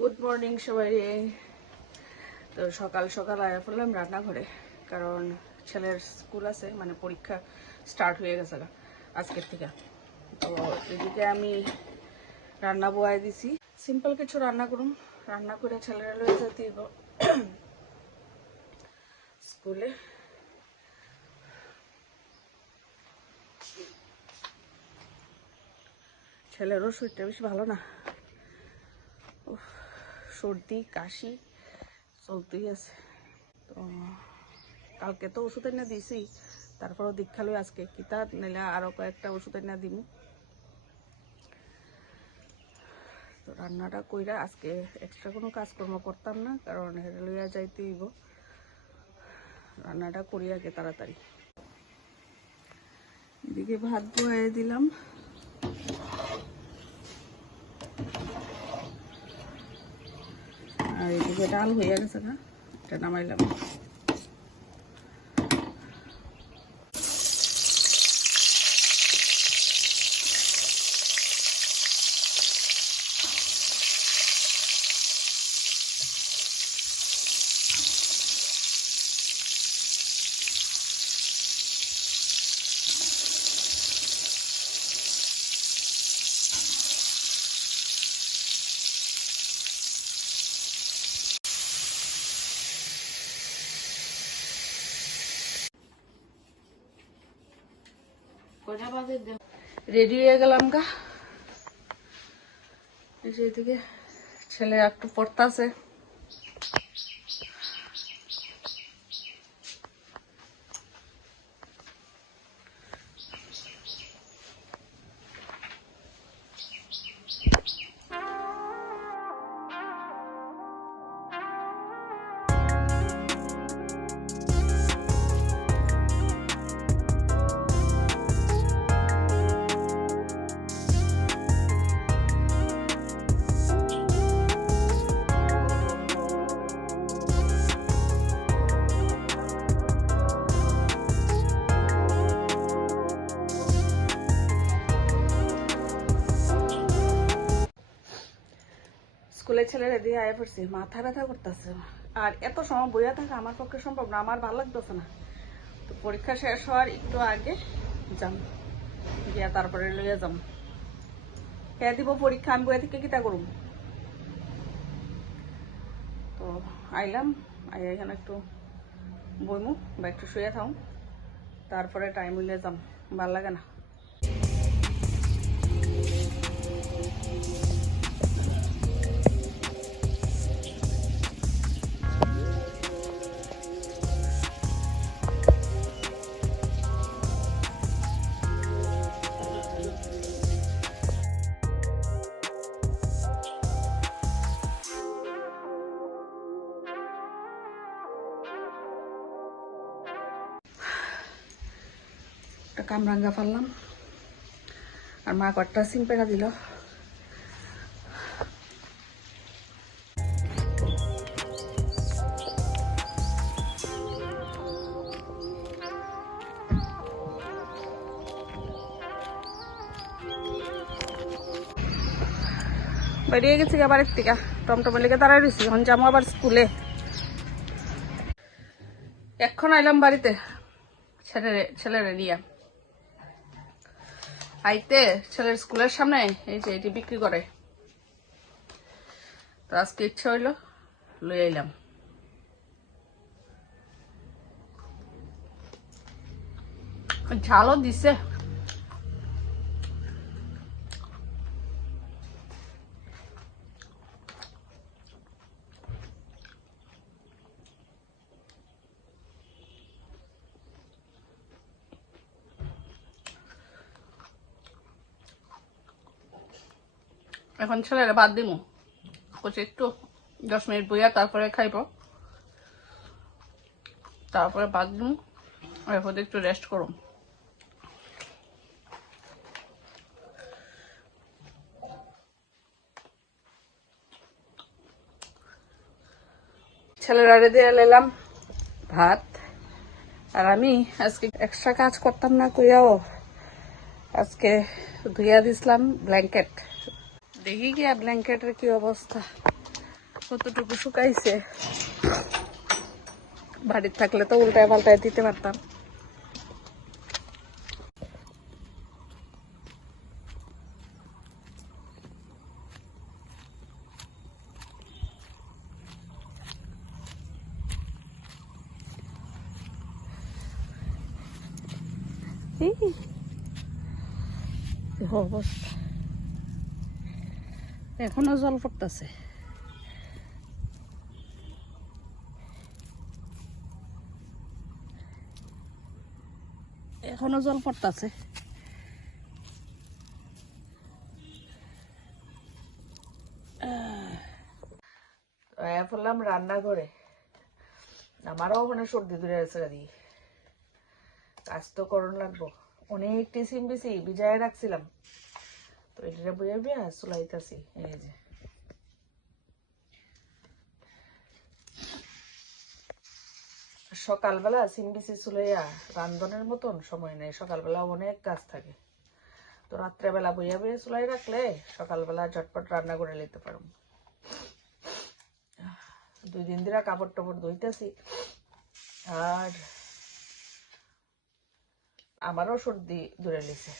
Good morning সবাই। তো সকাল সকাল আয়া পড়লাম রান্নাঘরে, কারণ ছেলের স্কুল আছে, মানে পরীক্ষা স্টার্ট হয়ে গেছে আজকের থেকে। তো এদিকে আমি রান্না বয়াই দিছি, সিম্পল কিছু রান্না করুন, রান্না করে ছেলেরা লয়ে যেতে স্কুলে। ছেলেরও শরীরটা বেশি ভালো না, সর্দি কাশি চলতেই আছে। তো কালকে তো ওষুধ এনে দিয়েছি, তারপরও দীক্ষা লই আজকে কিতা নিলে আরো কয়েকটা ওষুধ এনে দিব। তো রান্নাটা কইরা আজকে এক্সট্রা কোনো কাজকর্ম করতাম না, কারণ হেরে লইয়া যাইতে হইব। রান্নাটা করি আগে তাড়াতাড়ি। এদিকে ভাত বয়ে দিলাম, আর এদিকে ডাল হয়ে গেছে না, এটা নামাইলাম। রেডি হয়ে গেলাম গা। এদিকে ছেলে একটু পড়তাছে, স্কুলের ছেলেরা দিয়ে আয়া পড়ছি, মাথা ব্যথা করতেছে। আর এত সময় বইয়া থাকা আমার পক্ষে সম্ভব না, আমার ভালো লাগতেছে না। তো পরীক্ষা শেষ হওয়ার একটু আগে যাম, গিয়া তারপরে লইয়া যাম। হ্যাঁ দিব পরীক্ষা, আমি বইয়া থেকে কিতা করুম। তো আইলাম, আইয়া এখানে একটু বইমু বা একটু শুয়ে থাকুম, তারপরে টাইম হইলে যাম, ভাল লাগে না। কামরাঙ্গা ফাললাম, আর মা কয়েকটা সিম পেড়া দিল। বেরিয়ে গেছি বাড়ির থেকে, টমটমের লেগে দাঁড়াই রয়েছি, এখন যাবো আবার স্কুলে। এখন আইলাম বাড়িতে ছেলেরে নিয়ে। আইতে ছেলের স্কুলের সামনে এই যে এটি বিক্রি করে, তো আজকে ইচ্ছা হইলো লই আইলাম। ঝালও দিছে। এখন ছেলেরা বাদ দিমু, একটু 10 মিনিট বইয়া তারপরে খাইব, তারপরে বাদ দিমু, এরপর একটু রেস্ট করুম। ছেলেরা দিয়ে নিলাম ভাত, আর আমি আজকে এক্সট্রা কাজ করতাম না কইয়াও আজকে ধুইয়া দিছিলাম ব্ল্যাঙ্কেট। দেখি গিয়া ব্ল্যাঙ্কেটের কি অবস্থা, কতটুকু শুকাইছে, বাড়িতে থাকলে তো উল্টায় পাল্টায় দিতে পারতাম। অবস্থা, এখনো জল পড়তেছে। এখনো জল পড়তেছে। ফেললাম রান্নাঘরে, আমারও ওখানে সর্দি ধরে আছে গাড়ি, কাজ তো করণ লাগবো। অনেক টিসিম বিসি ভিজায় রাখছিলাম, তো এটা বুঝে বিয়া চুলাইতেছি। এই যে সকালবেলা সিমবিসি চুলাইয়া রান্ধনের মতন সময় নেই, সকালবেলা অনেক কাজ থাকে, তো রাত্রেবেলা বইয়া বইয়া চুলাই রাখলে সকালবেলা ঝটপট রান্না করে নিতে পারব। 2 দিন ধরে কাপড় টাপড় ধুইতেছি, আর আমারও সর্দি ধরে নিছে।